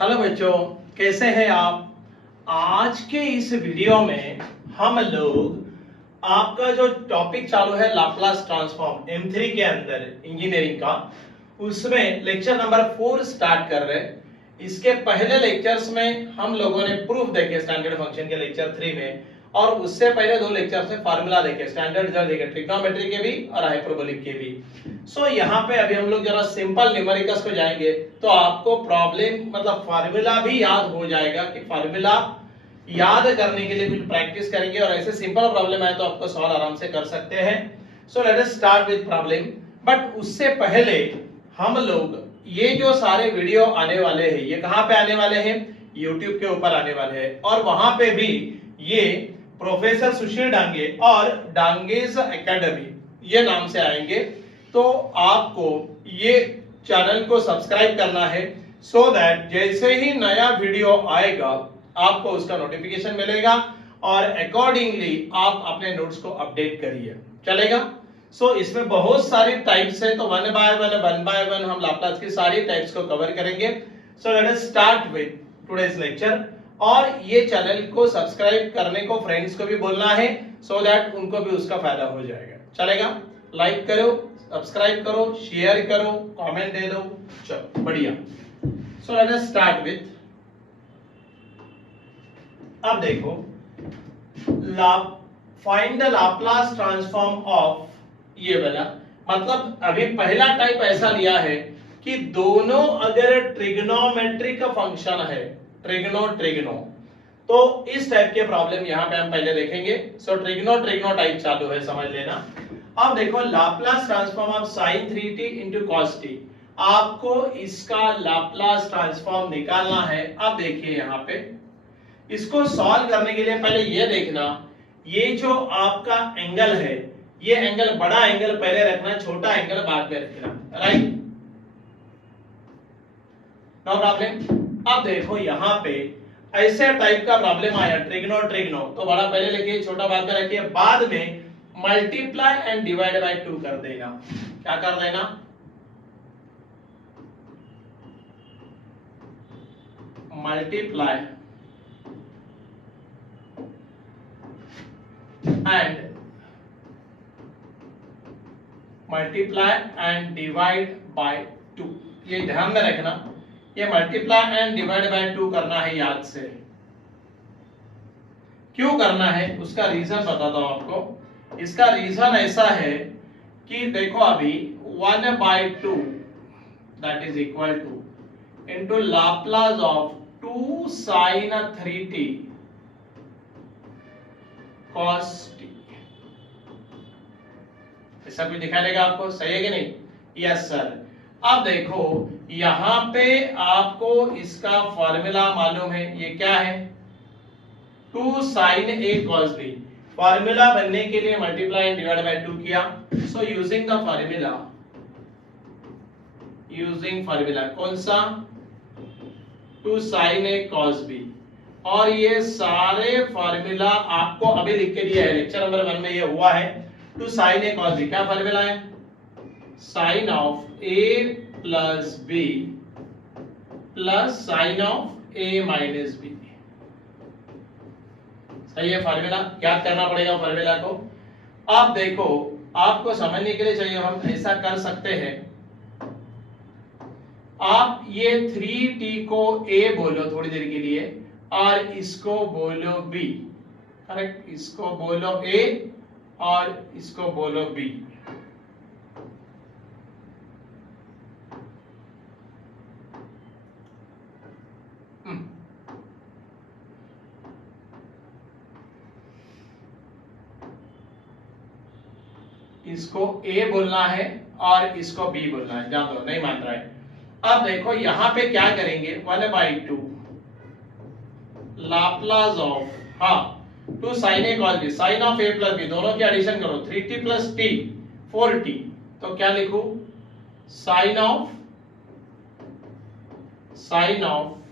Hello बच्चों, कैसे हैं आप। आज के इस वीडियो में हम लोग आपका जो टॉपिक चालू है लाप्लास ट्रांसफॉर्म M3 के अंदर इंजीनियरिंग का, उसमें लेक्चर नंबर 4 स्टार्ट कर रहे हैं। इसके पहले लेक्चर्स में हम लोगों ने प्रूफ देखे स्टैंडर्ड फंक्शन के लेक्चर 3 में, और उससे पहले दो लेक्चर्स में फार्मूला देखे, स्टैंडर्ड रिजल्ट देखे, ट्रिग्नोमेट्री के भी और हाइपरबोलिक के भी। सो यहाँ पे अभी हम लोग जरा सिंपल न्यूमेरिकल्स को जाएंगे तो आपको प्रॉब्लम मतलब फार्मूला भी याद हो जाएगा कि फार्मूला याद करने के लिए कुछ प्रैक्टिस करेंगे और ऐसे सिंपल प्रॉब्लम है तो आपको सॉल्व आराम से कर सकते हैं। So let us start with problem. But उससे पहले हम लोग ये जो सारे वीडियो आने वाले हैं, ये कहाँ पे आने वाले हैं? YouTube के ऊपर आने वाले हैं, और वहां पे भी ये प्रोफेसर सुशील डांगे और डांगेज एकेडमी ये नाम से आएंगे। तो आपको ये चैनल को सब्सक्राइब करना है सो दैट जैसे ही नया वीडियो आएगा आपको उसका नोटिफिकेशन मिलेगा और अकॉर्डिंगली आप अपने नोट्स को अपडेट करिए, चलेगा। सो इसमें बहुत सारी टाइप्स है, तो वन बाय वन हम लाप्लास की सारी टाइप्स को कवर करेंगे। So let us start with today's lecture. और ये चैनल को सब्सक्राइब करने को फ्रेंड्स को भी बोलना है सो दैट उनको भी उसका फायदा हो जाएगा, चलेगा। लाइक करो, सब्सक्राइब करो, शेयर करो, कमेंट दे दो, चलो बढ़िया। So let us start with, अब देखो, find the Laplace transform of, ये वाला मतलब अभी पहला टाइप ऐसा लिया है कि दोनों अगर ट्रिग्नोमेट्रिक फंक्शन है, ट्रिग्नो, तो इस टाइप के प्रॉब्लम यहां पे हम पहले देखेंगे। सो ट्रिग्नो टाइप चालू है, समझ लेना। अब देखो Laplace transform of sin 3t into cos t, आपको इसका लाप्लास ट्रांसफॉर्म निकालना है। अब देखिए यहाँ पे इसको सॉल्व करने के लिए पहले ये देखना, ये जो आपका एंगल है, ये एंगल बड़ा एंगल पहले रखना, छोटा एंगल बाद में रखना, राइट, नो प्रॉब्लम। अब देखो यहाँ पे ऐसे टाइप का प्रॉब्लम आया, ट्रिग्नो, तो बड़ा पहले लिखिए, छोटा बाद में रखिए, बाद में मल्टीप्लाई एंड डिवाइड बाय 2 कर देना। क्या कर देना? मल्टीप्लाई एंड डिवाइड बाय 2, ये ध्यान में रखना, ये मल्टीप्लाई एंड डिवाइड बाय 2 करना है याद से। क्यों करना है उसका रीजन बताता हूं आपको। इसका रीजन ऐसा है कि देखो अभी 1/2 that is equal to into Laplace of 2 sin 3t cos t, ऐसा कुछ दिखाई देगा आपको, सही है कि नहीं? Yes sir. अब देखो यहां पे आपको इसका फॉर्मूला मालूम है, ये क्या है? 2 sin a cos b। Formula बनने के लिए मल्टीप्लाई एंड डिवाइड बाय 2 किया। सो यूजिंग द फॉर्मूला कौन सा? 2 sin a cos b, और ये सारे फॉर्मूला आपको अभी लिख के दिया है, लेक्चर नंबर 1 में ये हुआ है। 2 sin a cos b क्या फॉर्मूला है? sin of a plus b plus sin of a minus b, सही है। फार्मूला याद करना पड़ेगा फार्मूला को। अब देखो आपको समझने के लिए चाहिए, हम ऐसा कर सकते हैं, आप ये 3t को a बोलो थोड़ी देर के लिए और इसको बोलो b, करेक्ट, इसको बोलो a और इसको बोलो b। इसको a बोलना है और इसको b बोलना है, जान दो, नहीं मान रहा है। अब देखो यहां पे क्या करेंगे, 1/2 Laplace of 2 sin a cos b, sin of a plus b, दोनों की एडिशन करो, 3t प्लस t 4t, तो क्या लिखूं? sin of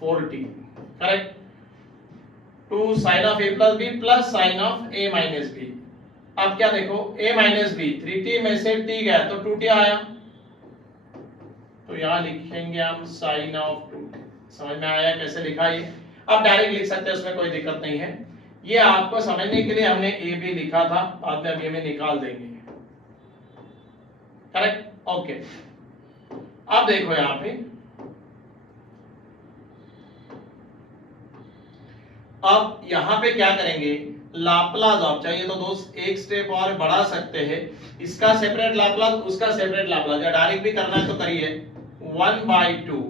4t, correct. 2 sin of a plus b plus sin of a minus b। अब क्या देखो, a minus b, 3t में से t गया तो 2t आया, तो यहां लिखेंगे हम sin ऑफ 2t, समझ में आया कैसे लिखा ये? आप डायरेक्ट लिख सकते हैं, उसमें कोई दिक्कत नहीं है। ये आपको समझने के लिए हमने ए बी लिखा था, बाद में अभी हमें निकाल देंगे। Correct, okay. अब देखो यहां पे, अब यहां पे क्या करेंगे, लाप्लास ऑफ, चाहिए तो दोस्त एक स्टेप और बढ़ा सकते हैं, इसका सेपरेट लाप्लास, उसका सेपरेट लाप्लास, या डायरेक्ट भी करना है तो करिए। 1/2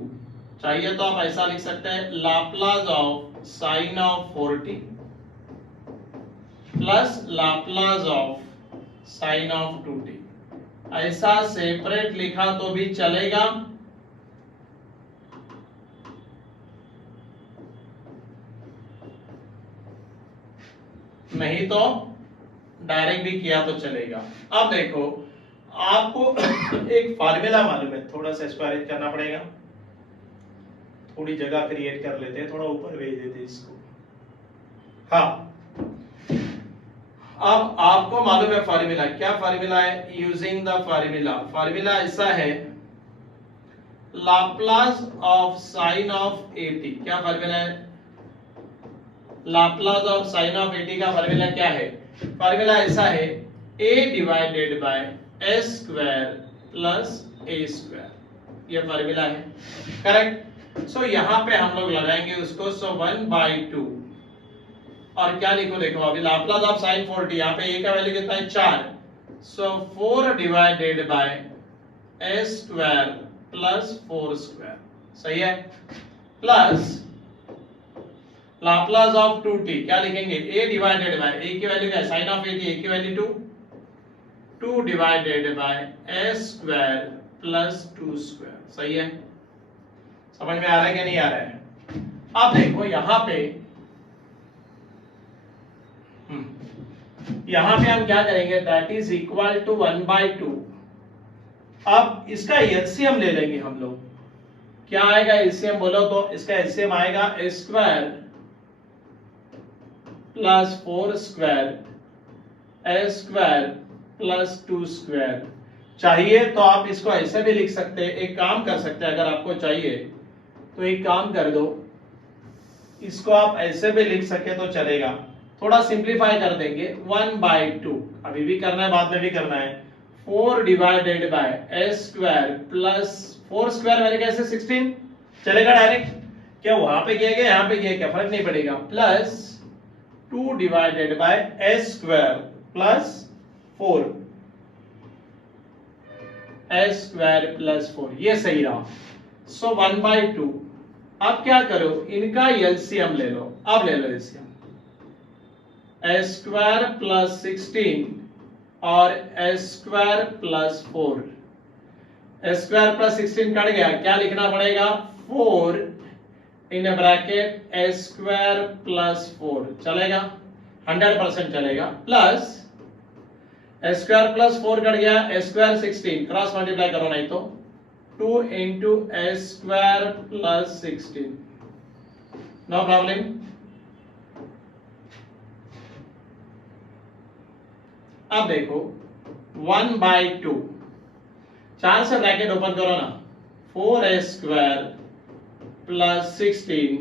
चाहिए तो आप ऐसा लिख सकते हैं, Laplace of sine of 4t plus Laplace of sine of 2t। ऐसा सेपरेट लिखा तो भी चलेगा, नहीं तो डायरेक्ट भी किया तो चलेगा। अब देखो आपको एक फार्मूला मालूम है, थोड़ा सा इसको अरेंज करना पड़ेगा, थोड़ी जगह क्रिएट कर लेते हैं, थोड़ा ऊपर भेज देते हैं इसको। हाँ, अब आपको मालूम है फार्मूला, क्या फार्मूला है, यूजिंग द फार्मूला, फार्मूला ऐसा है, लाप्लास ऑफ साइन ऑफ 80, क्या फार्मूला है, लाप्लास ऑफ साइन ऑफ 80 का फार्मूला क्या है, फार्मूला ऐसा है, a divided by s square plus a square, ये फार्मूला है। करेक्ट, सो यहां पे हम लोग लगाएंगे उसको, सो 1/2, और क्या लिखो, देखो अभी लाप्लास ऑफ साइन 4t, यहां पे a का वैल्यू कितना है 4, सो 4 divided by s square plus 4 square, सही है, प्लस लाप्लास ऑफ 2t, क्या लिखेंगे, a डिवाइडेड बाय, a की वैल्यू क्या है, साइन ऑफ 80, a की value 2 divided by s square plus 2 square, सही है, समझ में आ रहा है कि नहीं आ रहा है? अब देखो यहां पे हम क्या करेंगे, दैट इज इक्वल टू 1/2। अब इसका एलसीएम ले लेंगे हम लोग, क्या आएगा एलसीएम बोलो तो, इसका एलसीएम आएगा a square plus 4 square a square plus 2 square. चाहिए तो आप इसको ऐसे भी लिख सकते हैं, एक काम कर सकते हैं, अगर आपको चाहिए तो एक काम कर दो, इसको आप ऐसे भी लिख सके तो चलेगा, थोड़ा सिंप्लीफाई कर देंगे, 1/2, अभी भी करना है बाद में भी करना है, 4 divided by a square plus 4 square मेरे कैसे 16, चलेगा डायरेक्ट, क्या वहां पे किया गया यहां पे किया, क्या फर्क नहीं पड़ेगा, plus 2 divided by a square plus 4, a square plus 4, ये सही रहा, सो 1/2। अब क्या करो, इनका एलसीएम ले लो, अब ले लो एलसीएम, a स्क्वायर प्लस 16 और a square plus 4, a square plus 16 cut गया, क्या लिखना पड़ेगा, 4 in bracket a square plus 4, चलेगा 100% चलेगा, plus a square plus 4 cut गया, a स्क्वायर 16, क्रॉस मल्टीप्लाई करो नहीं तो 2 into a square plus 16, no problem. अब देखो 1/2, 4 से ब्रैकेट ओपन करो ना, 4a स्क्वायर प्लस 16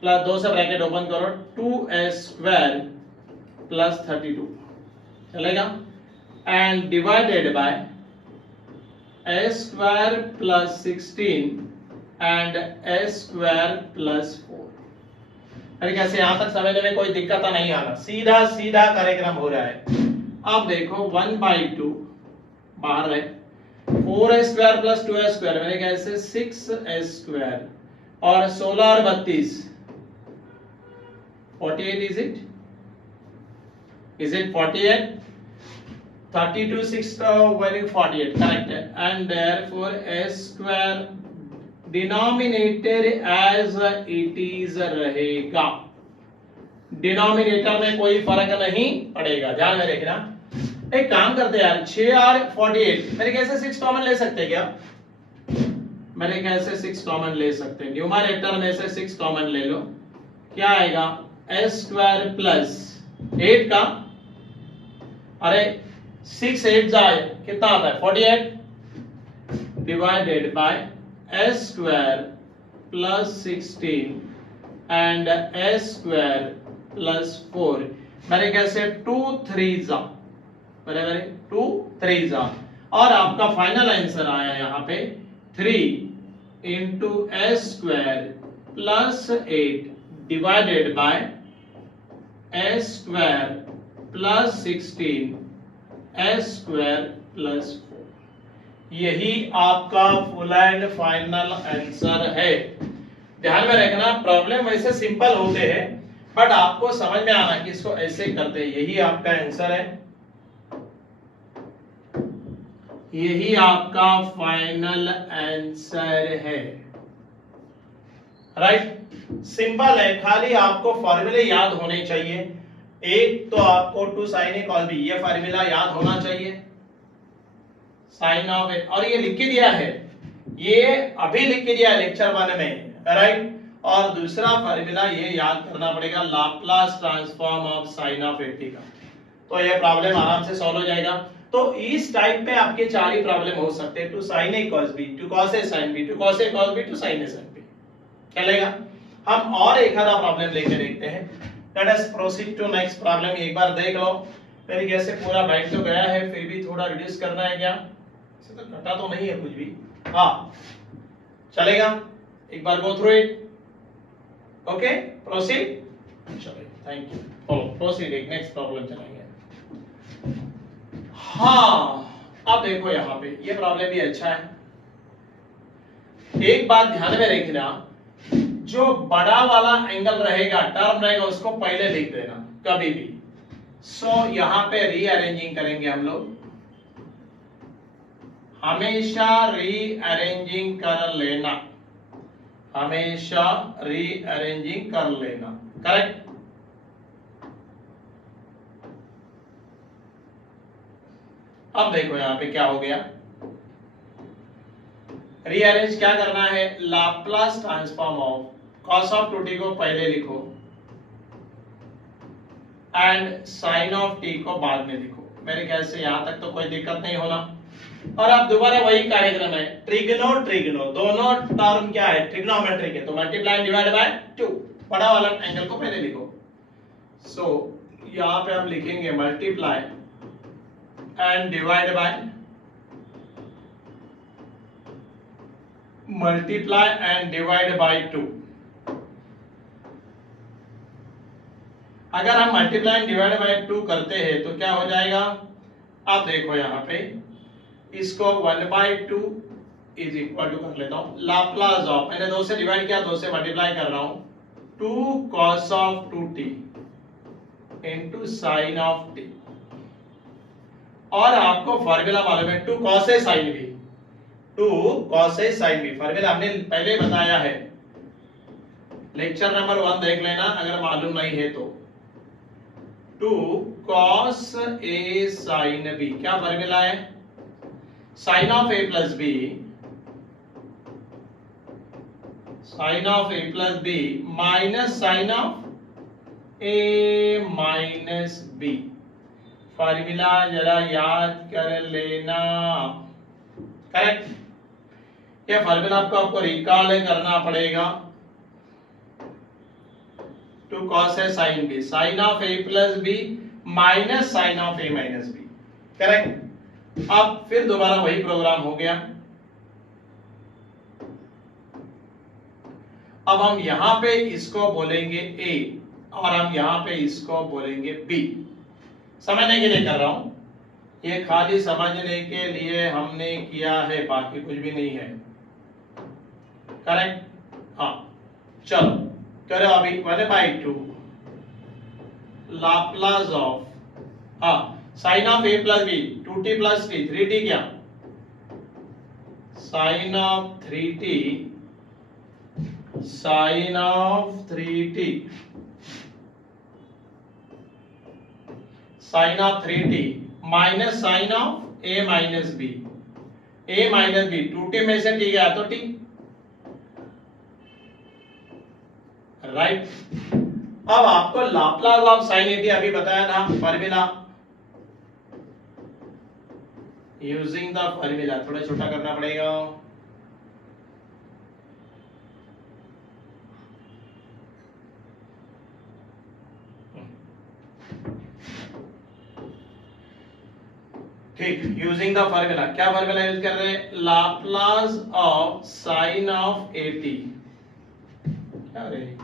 प्लस 2 से ब्रैकेट ओपन करो, 2a स्क्वायर प्लस 32, चलेगा, and divided by a square plus 16 and a square plus 4। अरे कैसे, यहां तक समझने में कोई दिक्कत नहीं आना, सीधा सीधा कार्यक्रम हो रहा है। अब देखो 1/2 बाहर है, 4a square plus 2a square मेरे ख्याल से 6a स्क्वायर, और 16 और 32 48, इज इट 48, 32 6 वैल्यू 48, करेक्ट है, and therefore a square denominator as it is रहेगा, डिनोमिनेटर में कोई फर्क नहीं पड़ेगा, ध्यान में रखना। एक काम करते हैं यार, 6 और 48 मेरे ख्याल से 6 कॉमन ले सकते हैं क्या, मेरे ख्याल से 6 कॉमन ले सकते हैं, न्यूमरेटर में से 6 कॉमन ले लो, क्या आएगा, a स्क्वायर प्लस 8 का, अरे 6 8 जाए कितना आता है 48, divided by a square plus 16 and S square plus 4। मेरे कैसे 2 3 जा बराबर है 2 3 जा, और आपका फाइनल आंसर आया यहाँ पे 3 into S square plus 8 divided by S square plus 16 S square plus 4। यही आपका फुल एंड फाइनल आंसर है। ध्यान में रखना, प्रॉब्लम वैसे सिंपल होते हैं बट आपको समझ में आना कि इसको ऐसे करते हैं। यही आपका आंसर है, यही आपका फाइनल आंसर है। राइट, सिंपल है, खाली आपको फॉर्मूले याद होने चाहिए। एक तो आपको 2 sin a cos b ये फॉर्मूला याद होना चाहिए, साइन ऑफ ए, और ये लिख के दिया है, ये अभी लिख के दिया है लेक्चर 1 में। राइट, और दूसरा फॉर्मूला ये याद करना पड़ेगा Laplace transform of sine of 80 का, तो ये प्रॉब्लम आराम से सॉल्व हो जाएगा। तो इस टाइप पे आपके 4 ही प्रॉब्लम हो सकते हैं, 2 sin a cos b, 2 cos a sin b, 2 cos a cos b, 2 sin a sin b। चलेगा, हम और एक आधा प्रॉब्लम लेके देखते हैं। Let us proceed to next problem. एक बार देख लो, मेरी कैसे पूरा बैठ तो गया है, फिर भी थोड़ा रिड्यूस करना है क्या, इसे तो घटा तो नहीं है कुछ भी। हाँ चलेगा, एक बार go through it. Okay proceed, चलो थैंक यू, फॉलो प्रोसीड, एक नेक्स्ट प्रॉब्लम चलेंगे। हाँ अब देखो यहाँ पे ये प्रॉब्लम भी अच्छा है। एक बात ध्यान में रखना, जो बड़ा वाला एंगल रहेगा, टर्म रहेगा, उसको पहले लिख देना कभी भी। सो यहां पे रीअरेंजिंग करेंगे हम लोग, हमेशा रीअरेंजिंग कर लेना, हमेशा रीअरेंजिंग कर लेना। करेक्ट, अब देखो यहां पे क्या हो गया, रीअरेंज क्या करना है, Laplace transform of cos of 2t को पहले लिखो एंड sin ऑफ t को बाद में लिखो। मेरे ख्याल से यहां तक तो कोई दिक्कत नहीं होना। और अब दोबारा वही कार्यक्रम है, ट्रिग्नो ट्रिग्नो दोनों टर्म क्या है, ट्रिग्नोमेट्रिक है, तो मल्टीप्लाई एंड डिवाइड बाय 2, बड़ा वाला एंगल को पहले लिखो। सो यहां पे हम लिखेंगे multiply and divide by, multiply and divide by 2। अगर हम मल्टीप्लाई एंड डिवाइड बाय 2 करते हैं तो क्या हो जाएगा, अब देखो यहाँ पे इसको 1/2 इज इक्वल टू कर लेता हूं लाप्लास ऑफ, मैंने 2 से डिवाइड किया, 2 से मल्टीप्लाई कर रहा हूं, 2 cos of 2t into sin of t। और आपको फार्मूला मालूम है 2 cos a sin b, 2 cos a sin b, formula हमने पहले बताया है, लेक्चर नंबर 1 देख लेना अगर मालूम नहीं है तो। 2 cos a sin b क्या फार्मूला है, sin of a plus b, sin of a plus b minus sin of a minus b। Formula जरा याद कर लेना। करेक्ट, ये फार्मूला आपको रिकॉल करना पड़ेगा। 2 cos a sin b, sin of a plus b minus sin of a minus b। Correct, अब फिर दोबारा वही प्रोग्राम हो गया। अब हम यहां पे इसको बोलेंगे a और हम यहां पे इसको बोलेंगे b। समझने के लिए कर रहा हूं, ये खाली समझने के लिए हमने किया है, बाकी कुछ भी नहीं है। करेक्ट, हाँ चलो करो अभी 1/2 लाप्लास ऑफ, हाँ sin of a plus b, 2t plus t, 3t क्या, sin of 3t, sin of 3t, sin of 3t minus sin of a minus b, a minus b, 2t में से t गया तो t। Right, अब आपको Laplace of sin a t अभी बताया था फार्मूला, यूजिंग द फार्मूला, थोड़ा छोटा करना पड़ेगा। ठीक, यूजिंग द फार्मूला, क्या फार्मूला यूज कर रहे हैं? Laplace of sine of eighty, क्या रे,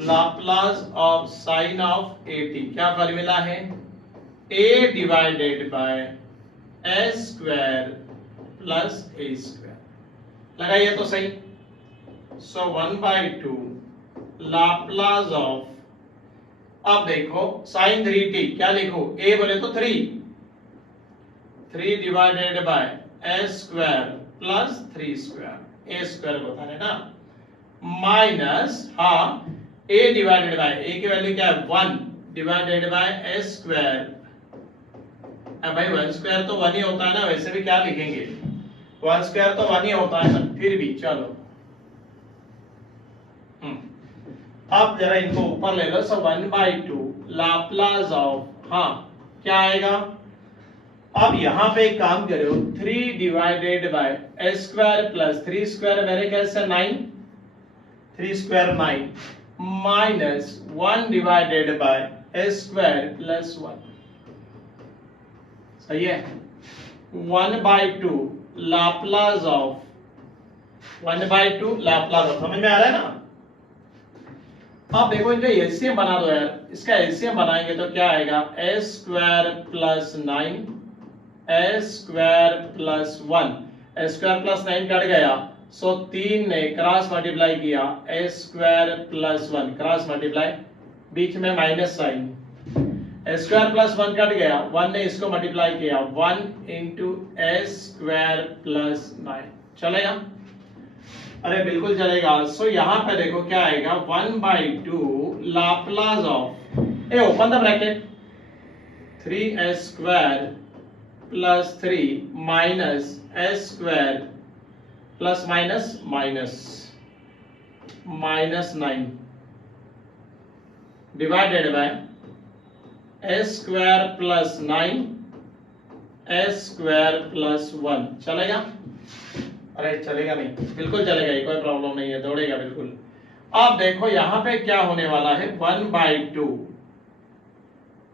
Laplace of sine of eighty, क्या फार्मूला है? a divided by s square plus a square, लगाइए तो सही। सो 1/2 लाप्लास ऑफ, अब देखो साइन 3t, क्या लिखो? a बोले तो 3 divided by s square plus 3 square, a square बता रहे ना, माइनस, हाँ, a डिवाइडेड बाय, a की वैल्यू क्या है? 1 डिवाइडेड बाय s स्क्वायर। अब भाई 1 स्क्वायर तो 1 ही होता है ना, वैसे भी क्या लिखेंगे? 1 स्क्वायर तो 1 ही होता है ना, फिर भी चलो। अब जरा इनको ऊपर ले लो। सो 1/2 लाप्लास ऑफ, हाँ, क्या आएगा? अब यहां पे एक काम करो, 3 divided by s square plus 3 square, मेरे ख्याल से 9, 3 square 9, minus 1 divided by s square plus 1, सही है। 1/2 लाप्लास ऑफ, 1/2 लाप्लास ऑफ, समझ में आ रहा है ना? अब देखो इनका एलसीएम बना दो यार, इसका एलसीएम बनाएंगे तो क्या आएगा? s square plus 9 s square plus 1, s square plus 9 cut गया, सो 3 ने क्रॉस मल्टीप्लाई किया, s square plus 1 cross multiply, बीच में minus sign, s square plus 1 cut गया, 1 ने इसको मल्टीप्लाई किया, 1 इंटू s स्क्वायर प्लस 9, चलेगा? अरे बिल्कुल चलेगा। सो यहां पे देखो क्या आएगा? 1/2 Laplace of, A open the bracket, 3s square plus 3 minus s square plus minus minus minus 9 divided by s square plus 9 s square plus 1, चलेगा? अरे चलेगा नहीं, बिल्कुल चलेगा, कोई प्रॉब्लम नहीं है, दौड़ेगा बिल्कुल। अब देखो यहां पे क्या होने वाला है? 1/2,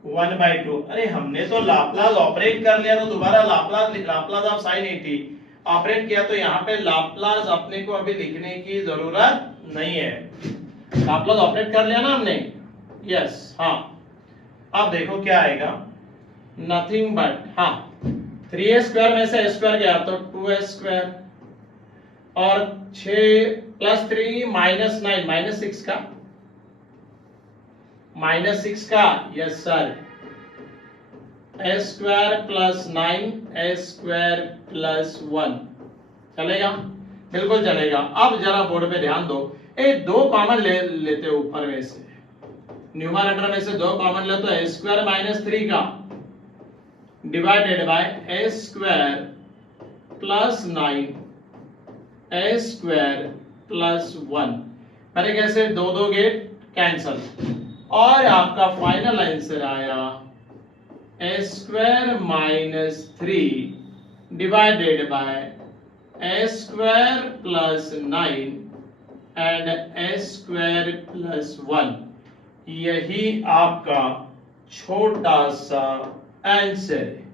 1/2, अरे हमने तो लाप्लास ऑपरेट कर लिया, तो दोबारा लाप्लास ऑफ साइन 80 ऑपरेट किया, तो यहाँ पे लाप्लास अपने को अभी लिखने की जरूरत नहीं है, लाप्लास ऑपरेट कर लिया ना हमने, यस, हाँ। अब देखो क्या आएगा? नथिंग बट, हाँ, 3s स्क्वायर में से s स्क्वायर गया तो 2s स्क्वायर, और 6 प्लस 3 माइनस 9, माइनस 6 का, माइनस 6 का, yes sir, s square plus 9 s square plus 1, चलेगा? बिल्कुल चलेगा। अब जरा बोर्ड पे ध्यान दो, ए 2 कॉमन लेते ऊपर में से, न्यूमरेटर में से 2 कॉमन ले तो s स्क्वायर माइनस 3 का divided by s square plus 9 s square plus 1, मैंने कैसे 2 गेट कैंसल, और आपका फाइनल आंसर आया s square minus 3 divided by s square plus 9 and s square plus 1, यही आपका छोटा सा आंसर है,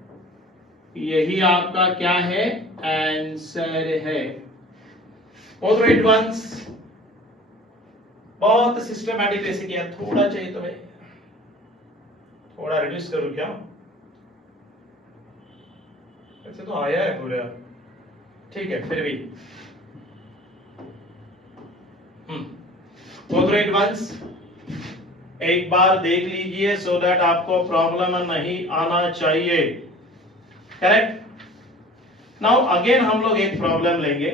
यही आपका क्या है? आंसर है। और एडवांस बहुत सिस्टमैटिक ऐसे किया, थोड़ा चाहिए तो मैं थोड़ा रिड्यूस करूं क्या? ऐसे तो आया है पूरा, ठीक है, फिर भी और एडवांस एक बार देख लीजिए, सो दैट आपको प्रॉब्लम नहीं आना चाहिए, करेक्ट? नाउ अगेन हम लोग एक प्रॉब्लम लेंगे,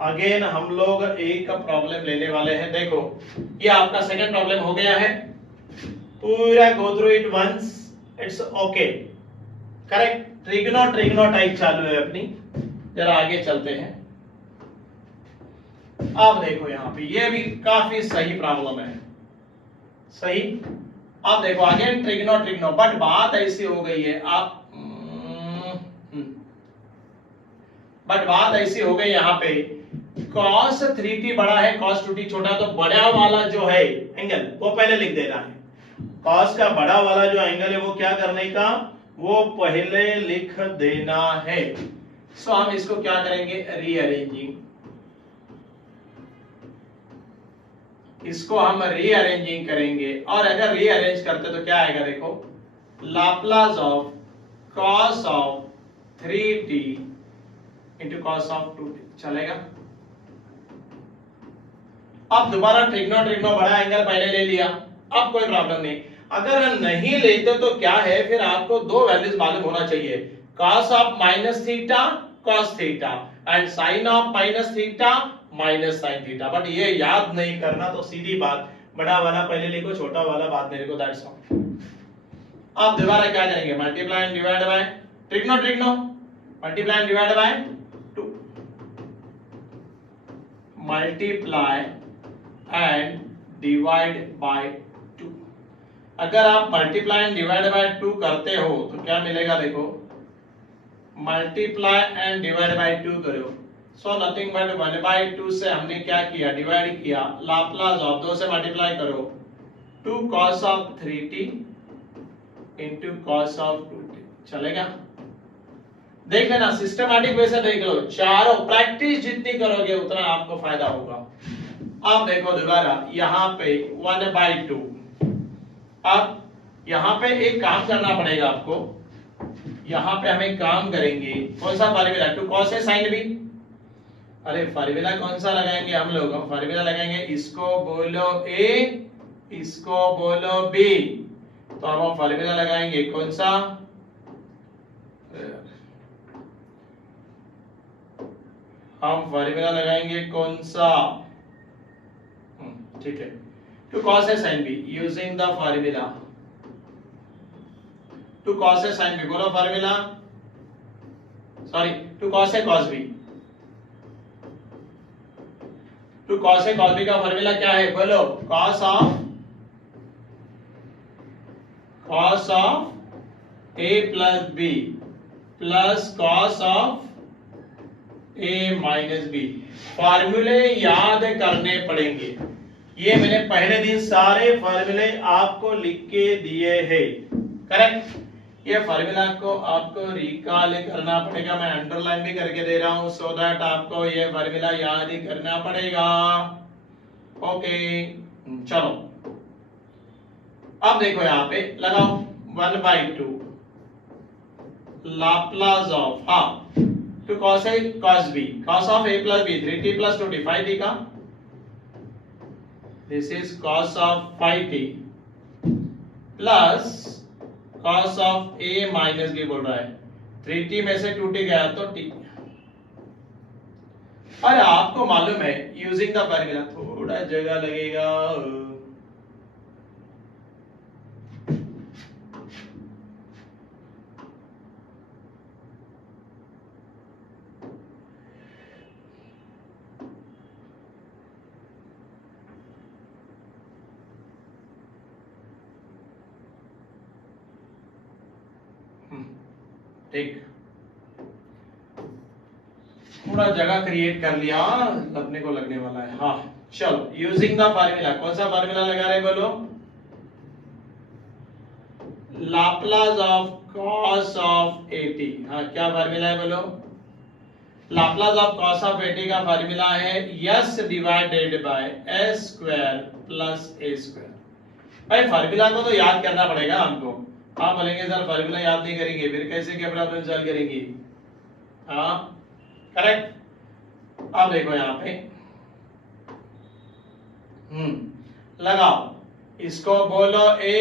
अगेन हम लोग एक प्रॉब्लम लेने वाले हैं। देखो ये आपका सेकंड प्रॉब्लम हो गया है, पूरा go through it once, it's okay, correct? Trigono type चालू है अपनी, जरा आगे चलते हैं। अब देखो यहाँ पे ये भी काफी सही प्रॉब्लम है, सही। अब देखो अगेन ट्रिग्नो, बट बात ऐसी हो गई है, आप बट बात ऐसी हो गई यहाँ पे, cos 3t बड़ा है, cos 2t छोटा है, तो बड़ा वाला जो है एंगल वो पहले लिख देना है, cos का बड़ा वाला जो एंगल है वो क्या करने का, वो पहले लिख देना है। सो हम इसको क्या करेंगे, रीअरेंजिंग, इसको हम रीअरेंजिंग करेंगे। और अगर रीअरेंज करते तो क्या आएगा, देखो Laplace of cos of 3t into cos of 2t चलेगा। अब दोबारा ट्रिग्नो बड़ा एंगल पहले ले लिया, अब कोई प्रॉब्लम नहीं। अगर नहीं लेते तो क्या है, फिर आपको दो वैल्यूज मालूम होना चाहिए, cos of minus theta cos theta and sin of minus theta minus sin theta. But ये याद नहीं करना, तो सीधी बात बड़ा वाला पहले लिखो, छोटा वाला बाद में लिखो, दैट्स ऑल। अब दोबारा क्या करेंगे, multiply and divide by trigno multiply and divide by 2, multiply and divide by 2। अगर आप मल्टीप्लाई एंड डिवाइड बाय 2 करते हो तो क्या मिलेगा, देखो मल्टीप्लाई एंड डिवाइड बाय 2 करो, सो नथिंग बट 1/2 से हमने क्या किया, डिवाइड किया, लाप्लास ऑफ 2 से मल्टीप्लाई करो 2 cos of 3t into cos of 2t चलेगा। देख लेना, सिस्टमैटिक वे से देख लो, चारों प्रैक्टिस जितनी करोगे उतना आपको फायदा होगा। अब देखो दोबारा यहाँ पे 1/2, अब यहाँ पे एक काम करना पड़ेगा आपको, यहाँ पे हमें काम करेंगे, कौन सा formula, 2 cos a sin b। अरे फार्मूला कौन सा लगाएंगे हम लोग, फार्मूला लगाएंगे, इसको बोलो a, इसको बोलो b, तो हम फार्मूला लगाएंगे कौन सा, हम फार्मूला लगाएंगे कौन सा, ठीक है, 2 cos a sin b using the formula, 2 cos a sin b, बोलो formula, sorry 2 cos a cos b, 2 cos a cos b का फार्मूला क्या है, बोलो cos of a plus b plus cos of a minus b। फार्मूले याद करने पड़ेंगे, ये मैंने पहले दिन सारे फार्मूले आपको लिख के दिए हैं, करेक्ट। ये फार्मूला को आपको रिकॉल करना पड़ेगा, मैं अंडरलाइन भी करके दे रहा हूं सो दैट आपको ये फार्मूला याद ही करना पड़ेगा। ओके चलो, अब देखो यहाँ पे लगाओ 1/2 लाप्लास ऑफ, हाँ 2 cos a cos b, cos of a plus b 3t plus 2t 5t का, this is cos of 5t plus cos of a minus b बोल रहा है, 3t में से 2t गया तो t। अरे आपको मालूम है यूजिंग द फार्मूला थोड़ा जगह लगेगा, ठीक, थोड़ा जगह क्रिएट कर लिया, लगने को लगने वाला है। हाँ चलो, यूजिंग द फार्मूला, कौन सा फार्मूला लगा रहे बोलो, लाप्लास ऑफ cos ऑफ 80। हाँ क्या फार्मूला है बोलो, लाप्लास ऑफ cos ऑफ 80 का फार्मूला है s divided bye s square plus a square. भाई फार्मूला को तो याद करना पड़ेगा हमको। आप बोलेंगे सर फार्मूला याद नहीं करेंगे, फिर कैसे क्या प्रॉब्लम सॉल्व करेंगे, हाँ करेक्ट। अब देखो यहाँ पे लगाओ, इसको बोलो a,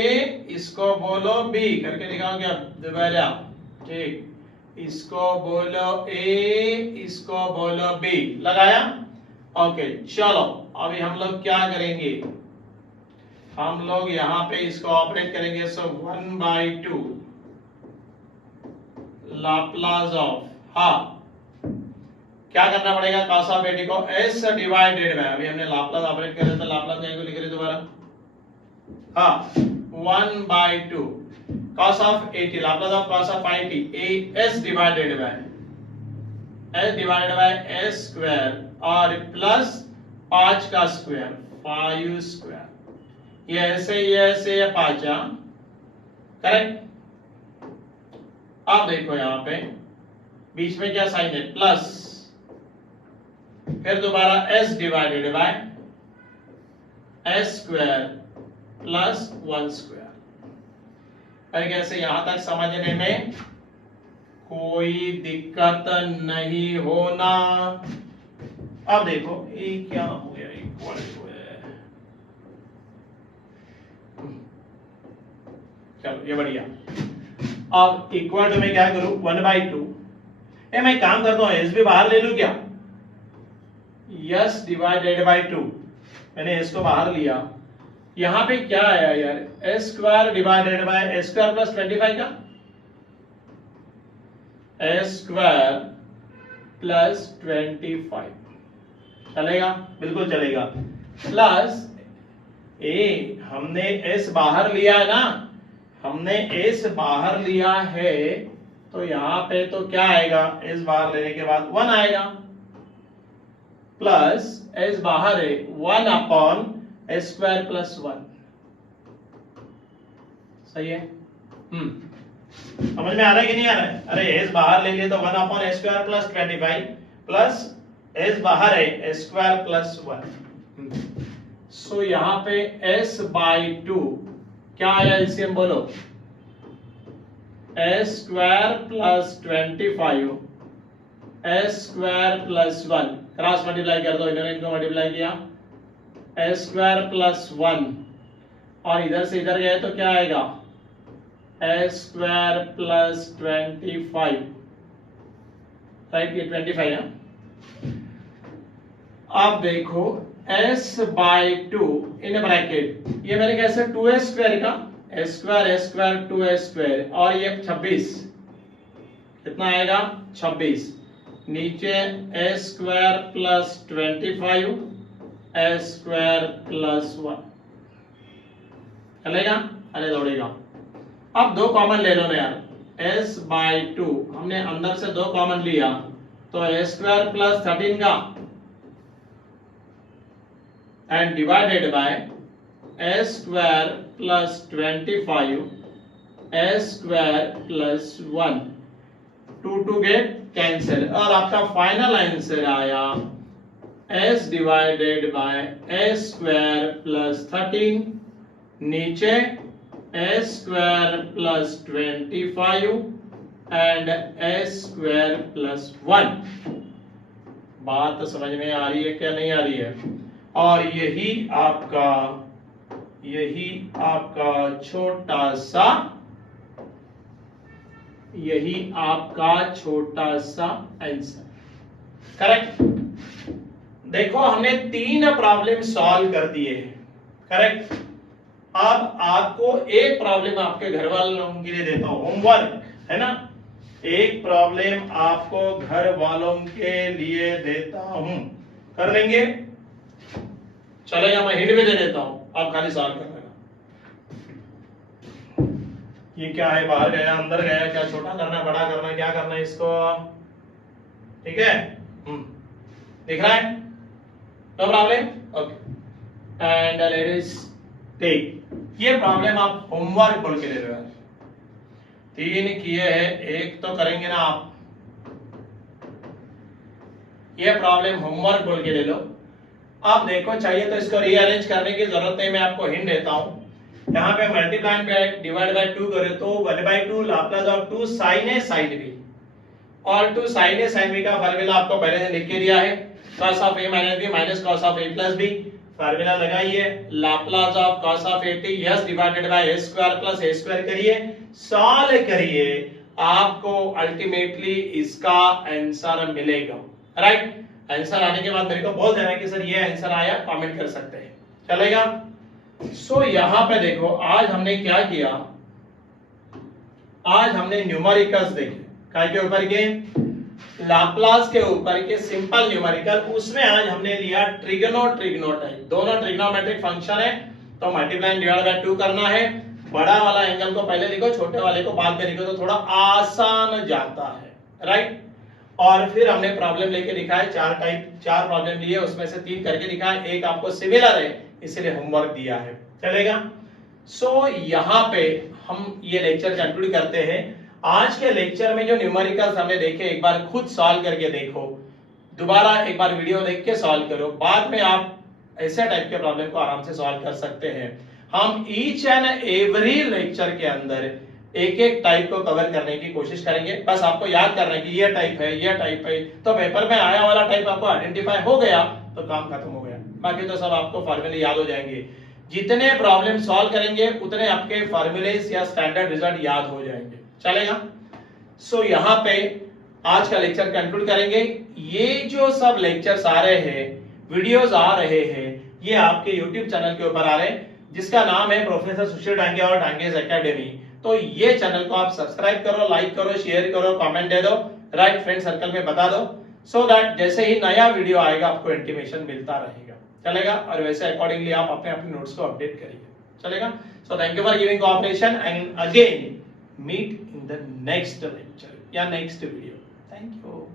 इसको बोलो b, करके दिखाओ क्या दोबारा, ठीक, इसको बोलो a, इसको बोलो b, लगाया, ओके चलो। अभी हम लोग क्या करेंगे, हम लोग यहाँ पे इसको ऑपरेट करेंगे, सो 1/2 लाप्लास ऑफ, हाँ क्या करना पड़ेगा, cos ऑफ 80 को s डिवाइडेड बाय, अभी हमने लाप्लास ऑपरेट कर रहे थे, लाप्लास को लिख रहे दोबारा, हाँ 1/2 cos of 80, Laplace of cos of 80 s divided bye s square और प्लस 5 का स्क्वायर 5 स्क्वायर। ये ऐसे ये 5, करेक्ट। अब देखो यहाँ पे बीच में क्या साइन है, प्लस, फिर दोबारा s divided bye s square plus 1 square. पर कैसे यहां तक समझने में कोई दिक्कत नहीं होना। अब देखो ये क्या हो गया, इक्वल टू है, चलो ये बढ़िया। अब इक्वल टू में क्या करूं, 1/2। मैं काम करता हूं, एस भी बाहर ले लूं क्या, यस डिवाइडेड बाय 2, मैंने एस को बाहर लिया। यहां पे क्या आया यार, S square divided by S square plus 25 का, एस स्क्वायर प्लस 25 चलेगा, बिल्कुल चलेगा। प्लस ए, हमने एस बाहर लिया है ना, हमने एस बाहर लिया है, तो यहां पे तो क्या आएगा, एस बाहर लेने के बाद 1 आएगा, प्लस एस बाहर है 1 अपॉन एस स्क्वायर प्लस 1। सही है? समझ में आ रहा है कि नहीं आ रहा है? अरे एस बाहर ले लिए तो 1 upon S square plus 25 plus S बाहर है एस स्क्वायर प्लस 1। सो यहां पे s बाई 2 क्या आया, एलसीएम बोलो, S square plus 25 S square plus 1, cross multiply कर दो, इन्होंने इनको मल्टीप्लाई किया, एस स्क्वायर प्लस 1 और इधर से इधर गए तो क्या आएगा, एस स्क्वायर प्लस 25, राइट, ये 25 है। अब देखो s बाई 2 इन ब्रैकेट, ये मैंने कैसे 2s स्क्वायर का, s स्क्वायर 2s स्क्वायर, और ये 26 कितना आएगा, 26, नीचे s square plus 25 s square plus 1 चलेगा, अरे दौड़ेगा। अब 2 कॉमन ले लो ना यार, s बाई 2 हमने अंदर से 2 कॉमन लिया तो s स्क्वायर प्लस 13 का and divided by s square plus 25 s square plus 1, 2 get cancel और आपका फाइनल आंसर आया s divided by s square plus 13, नीचे s square plus 25 and s square plus 1। बात समझ में आ रही है क्या नहीं आ रही है? और यही आपका छोटा सा आंसर, करेक्ट। देखो हमने 3 प्रॉब्लम सॉल्व कर दिए हैं, करेक्ट। अब आपको एक प्रॉब्लम आपके घर वालों के लिए देता हूं, होमवर्क है ना, एक प्रॉब्लम आपको घर वालों के लिए देता हूं, कर लेंगे? चलेगा, मैं हिंट भी दे देता हूं, आप खाली सॉल्व कर लेना। ये क्या है, बाहर गया अंदर गया, क्या छोटा करना बड़ा करना, क्या करना है इसको, ठीक है, दिख रहा है, no problem, okay. And ladies take, ये प्रॉब्लम आप होमवर्क बोल के ले रहे हो, 3 किए हैं, एक तो करेंगे ना आप, ये प्रॉब्लम होमवर्क बोल के ले लो। आप देखो, चाहिए तो इसको रीअरेंज करने की जरूरत नहीं, मैं आपको हिंट देता हूं। यहाँ पे मल्टीप्लाई बाय डिवाइड बाय 2 करे तो 1/2 Laplace of 2 sin a sin b, और 2 sin a sin b का फार्मूला आपको पहले से लिख के दिया है, cos of a minus b minus cos of a plus b। Formula लगाइए, Laplace of cos of a t s divided by a square plus a square करिए, सॉल्व करिए, आपको अल्टीमेटली इसका आंसर मिलेगा, राइट। आंसर आने के बाद मेरे को बोल देना कि सर ये आंसर आया, कमेंट कर सकते हैं, चलेगा। सो यहां पे देखो, आज हमने क्या किया, आज हमने न्यूमेरिकल्स देखे, काय के ऊपर के, लाप्लास के ऊपर के सिंपल न्यूमेरिकल, उसमें आज हमने लिया ट्रिग्नोटाइप, दोनों ट्रिग्नोमेट्रिक फंक्शन है, तो मल्टीप्लाई डिवाइड बाय 2 करना है, बड़ा वाला एंगल को पहले लिखो, छोटे वाले को बाद में लिखो तो थोड़ा आसान जाता है, राइट। और फिर हमने प्रॉब्लम लेके दिखाए, 4 प्रॉब्लम लिए, उसमें से 3 करके दिखाए, एक आपको सिमिलर है, इसलिए होमवर्क दिया है, चलेगा। सो यहाँ पे हम ये लेक्चर कंक्लूड करते हैं। आज के लेक्चर में जो न्यूमेरिकल्स हमने देखे, एक बार खुद सॉल्व करके देखो, दोबारा एक बार वीडियो देख के सॉल्व करो, बाद में आप ऐसे टाइप के प्रॉब्लम को आराम से सॉल्व कर सकते हैं। हम ईच एंड एवरी लेक्चर के अंदर एक एक टाइप को कवर करने की कोशिश करेंगे। बस आपको याद करना है कि ये टाइप है, ये टाइप है, तो पेपर में आया वाला टाइप आपको आइडेंटिफाई हो गया तो काम खत्म हो गया। बाकी तो सब आपको फॉर्मूले याद हो जाएंगे। जितने प्रॉब्लम सॉल्व करेंगे उतने आपके फॉर्मूलेस या स्टैंडर्ड रिजल्ट याद हो जाएंगे, चलेगा। सो यहाँ पे आज का लेक्चर कंक्लूड करेंगे। ये जो सब लेक्चर्स आ रहे हैं, वीडियोस आ रहे हैं, ये आपके YouTube चैनल के ऊपर आ रहे हैं, जिसका नाम है प्रोफेसर सुशील डांगे और डांगेज एकेडमी। तो ये चैनल को आप सब्सक्राइब करो, लाइक करो, शेयर करो, कमेंट दे दो, राइट फ्रेंड सर्कल में बता दो, सो दैट जैसे ही नया वीडियो आएगा आपको इंटीमेशन मिलता रहेगा, चलेगा। और वैसे अकॉर्डिंगली आप अपने अपने नोट्स को अपडेट करिए, चलेगा। So thank you for giving cooperation and again meet in the next lecture या नेक्स्ट वीडियो। Thank you.